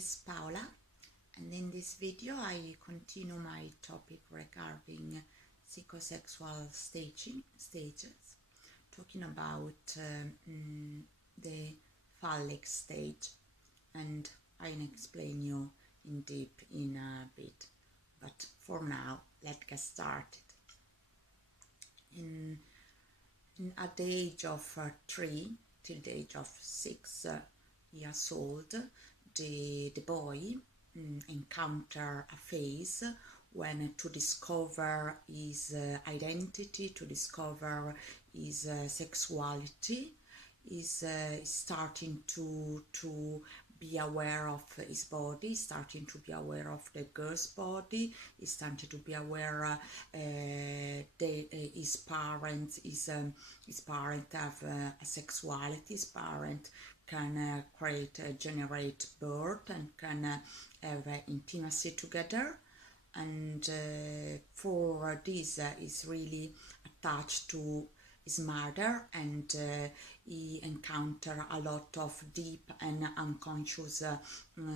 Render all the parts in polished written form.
is Paola, and in this video I continue my topic regarding psychosexual stages, talking about the Fallic stage, and I'll explain you in deep in a bit, but for now let's get started. At the age of 3 till the age of 6 years old, the boy encounter a phase when to discover his identity, to discover his sexuality, is starting to be aware of his body, starting to be aware of the girl's body, is starting to be aware his parents have a sexuality, his parent can generate birth and can have intimacy together, and for this is really attached to his mother, and he encounter a lot of deep and unconscious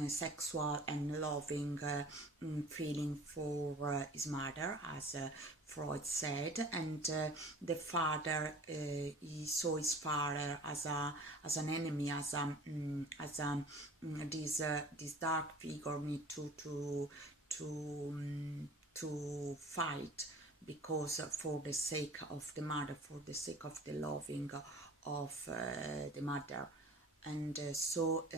sexual and loving feeling for his mother, as Freud said, and the father, he saw his father as an enemy, as this dark figure need to fight, because for the sake of the mother, for the sake of the loving of the mother, and so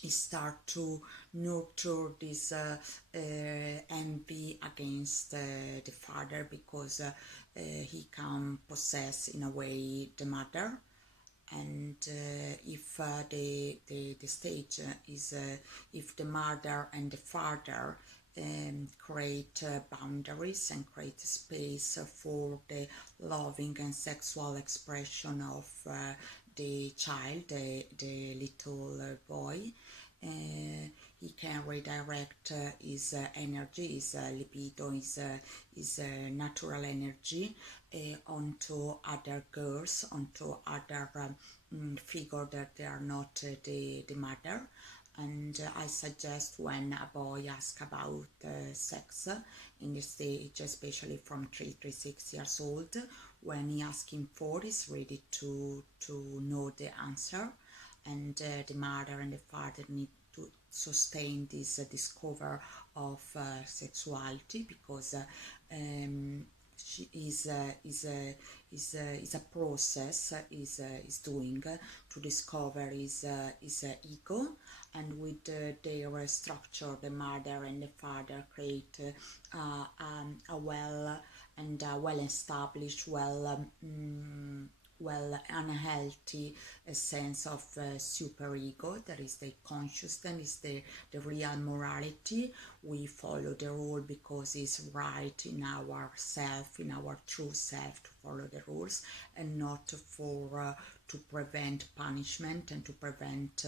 he start to nurture this envy against the father, because he can possess in a way the mother. And if the stage is if the mother and the father create boundaries and create space for the loving and sexual expression of the child, the little boy, he can redirect his energy, his libido, his natural energy onto other girls, onto other figure that they are not the mother. And I suggest when a boy asks about sex in the stage, especially from 3 to 6 years old, when he asking for, is ready to know the answer, and the mother and the father need to sustain this discover of sexuality, because she is a process is doing to discover his ego, and with their structure, the mother and the father create a well established, unhealthy sense of superego. That is the consciousness, is the real morality. We follow the rule because it's right in our self, in our true self, to follow the rules, and not for to prevent punishment and to prevent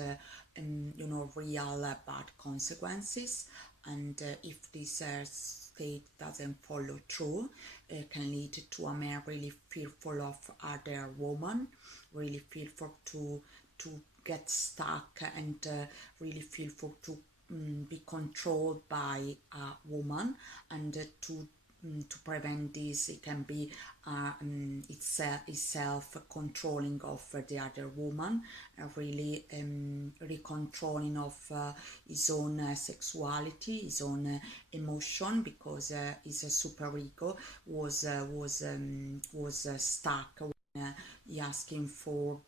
real bad consequences. And if this state doesn't follow through, it can lead to a man really fearful of other woman, really fearful to get stuck, and really fearful to be controlled by a woman, and to prevent this, it can be itself controlling of the other woman, really controlling of his own sexuality, his own emotion, because his superego was stuck when he asking for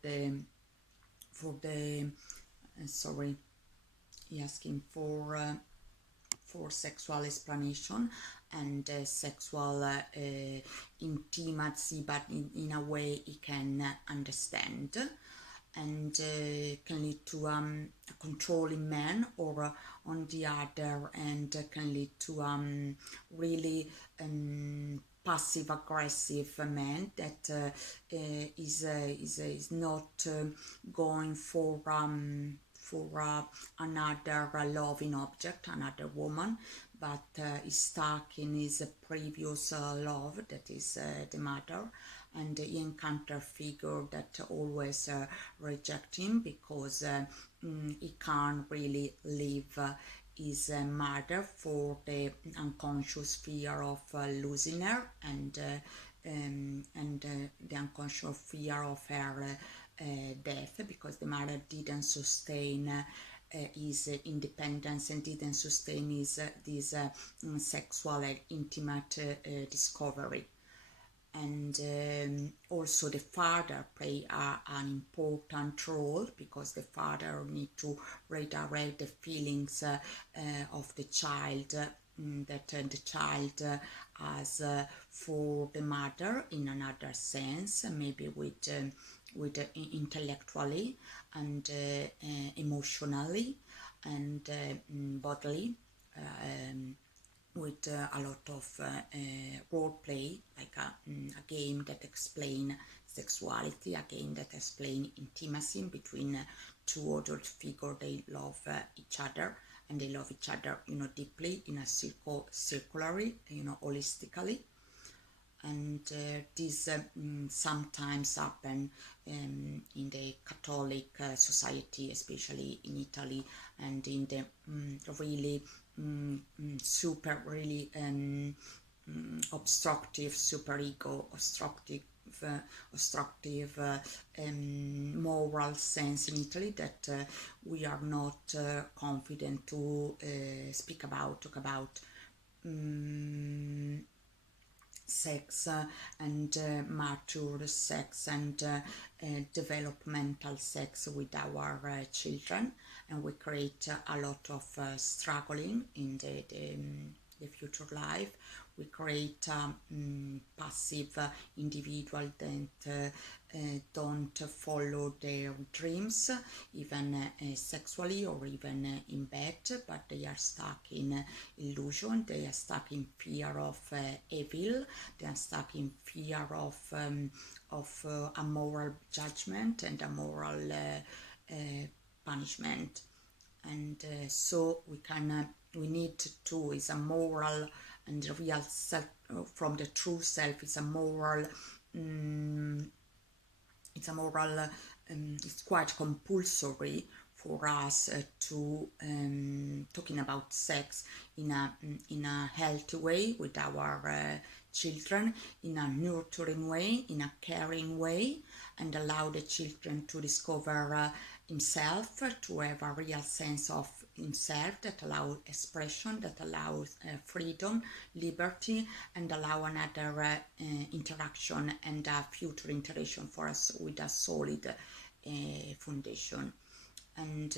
sexual explanation and sexual intimacy, but in a way he can understand, and can lead to a controlling man, or on the other end can lead to really passive aggressive man that is not going for another loving object, another woman, but is stuck in his previous love, that is the mother, and he encounter figure that always reject him because he can't really leave his mother for the unconscious fear of losing her, and the unconscious fear of her death, because the mother didn't sustain his independence and didn't sustain his this sexual and intimate discovery. And also the father play an important role, because the father need to redirect the feelings of the child that the child has for the mother in another sense, maybe with intellectually and emotionally and bodily, with a lot of role play, like a game that explain sexuality, a game that explain intimacy between two adult figures. They love each other, and they love each other, deeply, in a circularly, holistically. And this sometimes happen in the Catholic society, especially in Italy, and in the really super, really obstructive, superego, obstructive moral sense in Italy that we are not confident to talk about sex and mature sex and developmental sex with our children, and we create a lot of struggling in the future life. We create passive individual that don't follow their dreams, even sexually or even in bed, but they are stuck in illusion, they are stuck in fear of evil, they are stuck in fear of a moral judgment and a moral punishment. And so we need to, is a moral and the real self from the true self, is a moral it's quite compulsory for us to talking about sex in a healthy way with our children, in a nurturing way, in a caring way, and allow the children to discover himself, to have a real sense of himself, that allows expression, that allows freedom, liberty, and allow another interaction and a future interaction for us with a solid foundation. And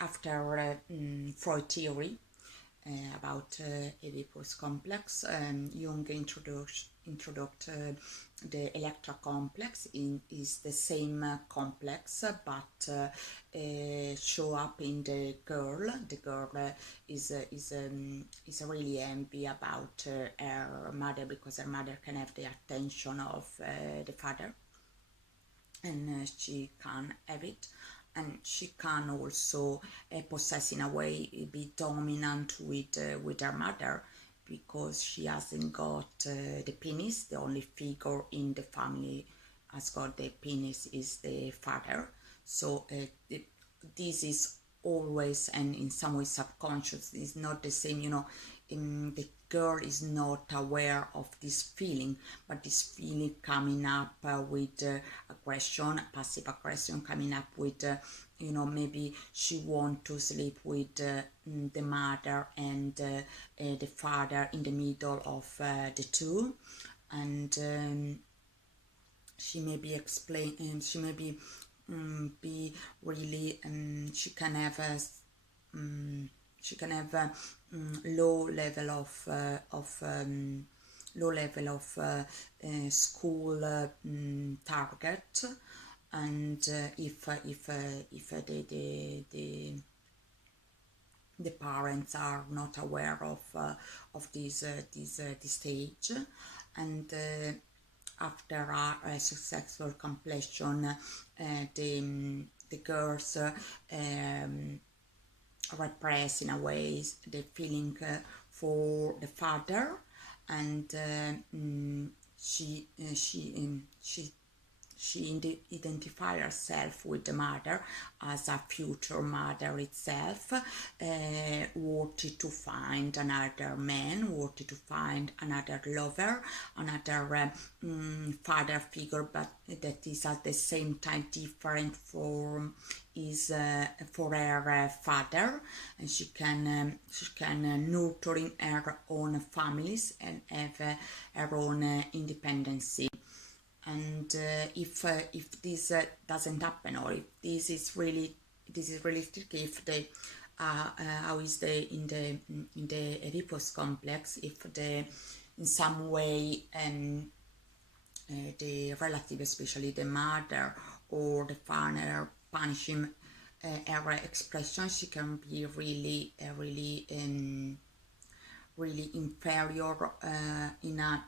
after Freud theory about Oedipus Complex, Jung introduced the Electra complex. Is the same complex, but show up in the girl. The girl is really envy about her mother, because her mother can have the attention of the father, and she can't have it. And she can also possess, in a way, be dominant with her mother, because she hasn't got the penis. The only figure in the family has got the penis is the father. So this is always, and in some way subconscious, is not the same, the girl is not aware of this feeling, but this feeling coming up with aggression, passive aggression, coming up with maybe she want to sleep with the mother and the father in the middle of the two, and she may be she may be really, she can have a low level of school target, and if the parents are not aware of this stage, and after a successful completion, the girls repress, in a way, the feeling for the father, and she identifies herself with the mother as a future mother itself, wanted to find another man, wanted to find another lover, another father figure, but that is at the same time different from is for her father, and she can nurturing her own families and have her own independence. And if this doesn't happen, or if this is realistic, if the how is the in the Oedipus complex, if in some way the relative, especially the mother or the father, punishing her expression, she can be really really inferior in a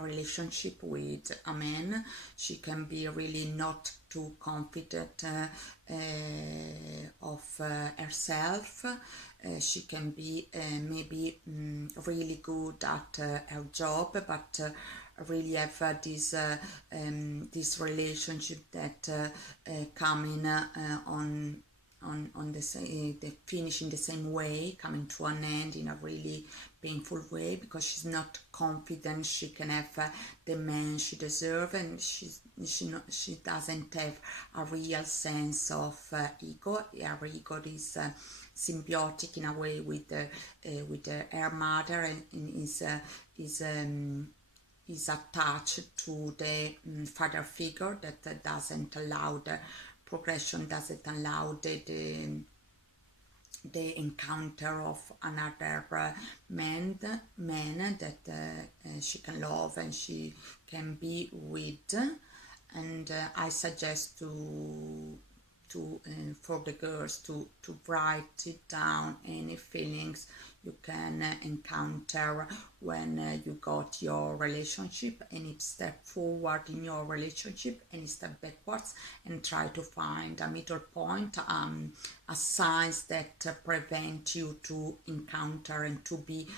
relationship with a man. She can be really not too confident of herself. She can be maybe really good at her job, but really have this relationship that coming on the finish in the same way, coming to an end in a really painful way, because she's not confident she can have the man she deserves, and she doesn't have a real sense of ego. Her ego is symbiotic in a way with her mother, and is attached to the father figure that doesn't allow the progression, doesn't allow the encounter of another man that she can love and she can be with. And I suggest for the girls to write it down, any feelings you can encounter when you got your relationship, any step forward in your relationship, any step backwards, and try to find a middle point, a signs that prevent you to encounter and to be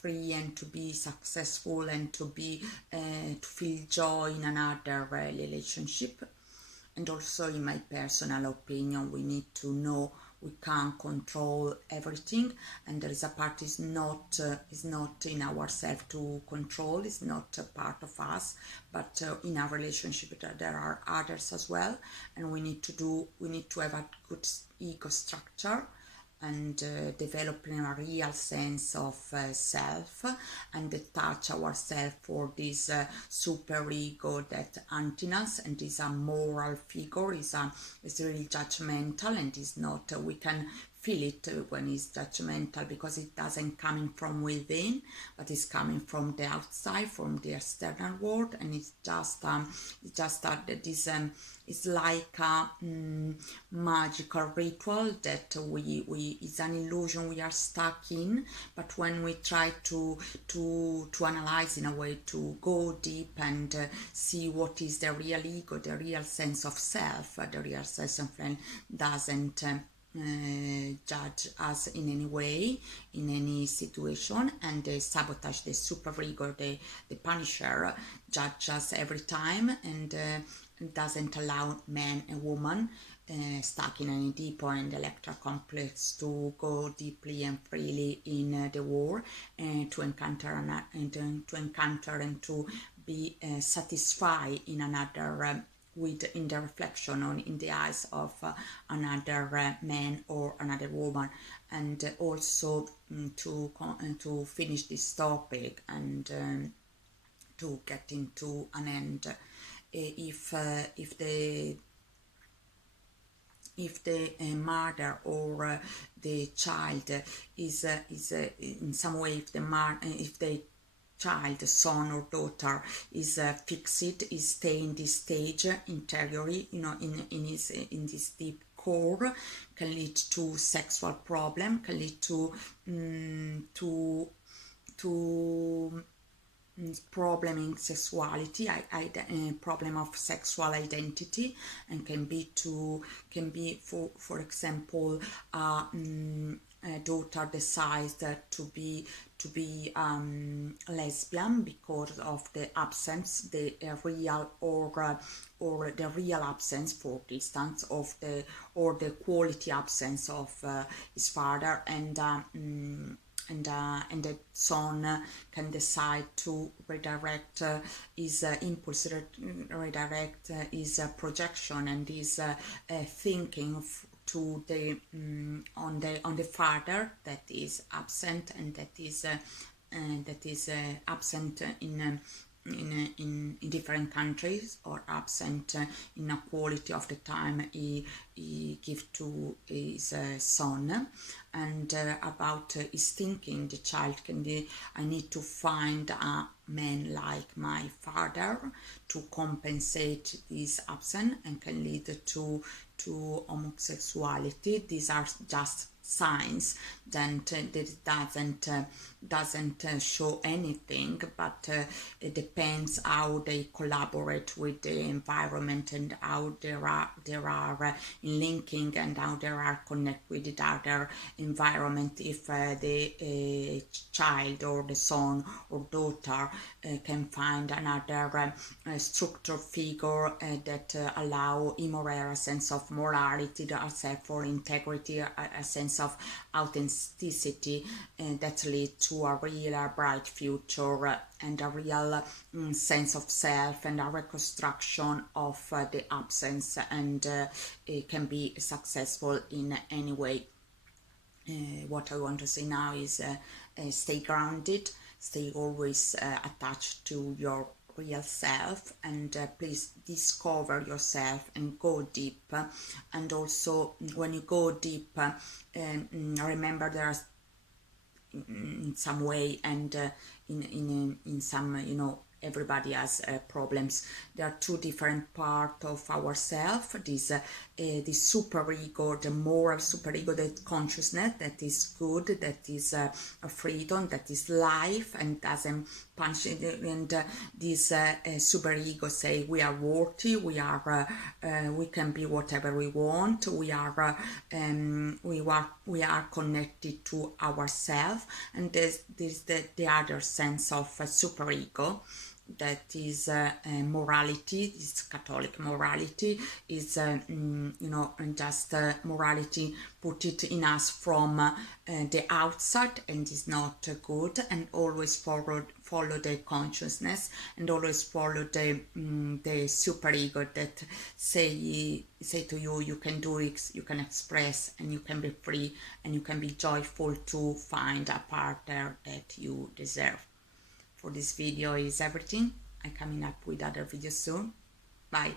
free and to be successful and to be to feel joy in another relationship. And also, in my personal opinion, we need to know we can't control everything, and there is a part is not in ourselves to control, it's not a part of us, but in our relationship there are others as well, and we need to have a good ego structure and developing a real sense of self, and detach ourselves for this super ego that anti-us, and is a moral figure, is really judgmental, and is not, we can feel it when it's judgmental, because it doesn't coming from within, but it's coming from the outside, from the external world, and it's just it's like a magical ritual that we is an illusion we are stuck in. But when we try to analyze in a way, to go deep and see what is the real ego, the real sense of self, the real sense of self doesn't judge us in any way, in any situation, and they sabotage the super ego, the punisher, judge us every time, and doesn't allow man and woman stuck in any Oedipus and Electra complex to go deeply and freely in the war, and to encounter and to be satisfied in another in the reflection on in the eyes of another man or another woman. And also to finish this topic and to get into an end, if the mother or the child is in some way, if the child, son or daughter, is fixed, is staying in this stage interiorly, in this deep core, can lead to sexual problem, can lead to problem in sexuality, problem of sexual identity, and can be for example daughter decides to be lesbian because of the absence, the real or the real absence, for instance, of the or the quality absence of his father, and the son can decide to redirect his impulse, redirect his projection and his thinking to the on the father that is absent, and that is absent in different countries, or absent in a quality of the time he give to his son. And about his thinking, the child can be, I need to find a man like my father to compensate this absence, and can lead to homosexuality. These are just signs that doesn't show anything, but it depends how they collaborate with the environment, and how there are linking, and how there are connect with the other environment. If the child or the son or daughter can find another structured figure that allow him or her a sense of morality, a self or integrity, a sense of authenticity, that leads to a real bright future, and a real sense of self, and a reconstruction of the absence, and it can be successful in any way. What I want to say now is stay grounded, stay always attached to your real self, and please discover yourself and go deep. And also, when you go deep, remember there's in some way, and in some, you know, everybody has problems. There are two different parts of ourselves. This superego, the moral superego, that consciousness that is good, that is a freedom, that is life, and doesn't punch it. And this superego say we are worthy, we are we can be whatever we want, we are connected to ourselves. And there's the other sense of superego, that is morality, is Catholic morality, is you know, just morality put it in us from the outside, and is not good. And always follow the consciousness, and always follow the superego that say to you, you can do it, you can express, and you can be free, and you can be joyful to find a partner that you deserve. For this video is everything. I'm coming up with other videos soon. Bye.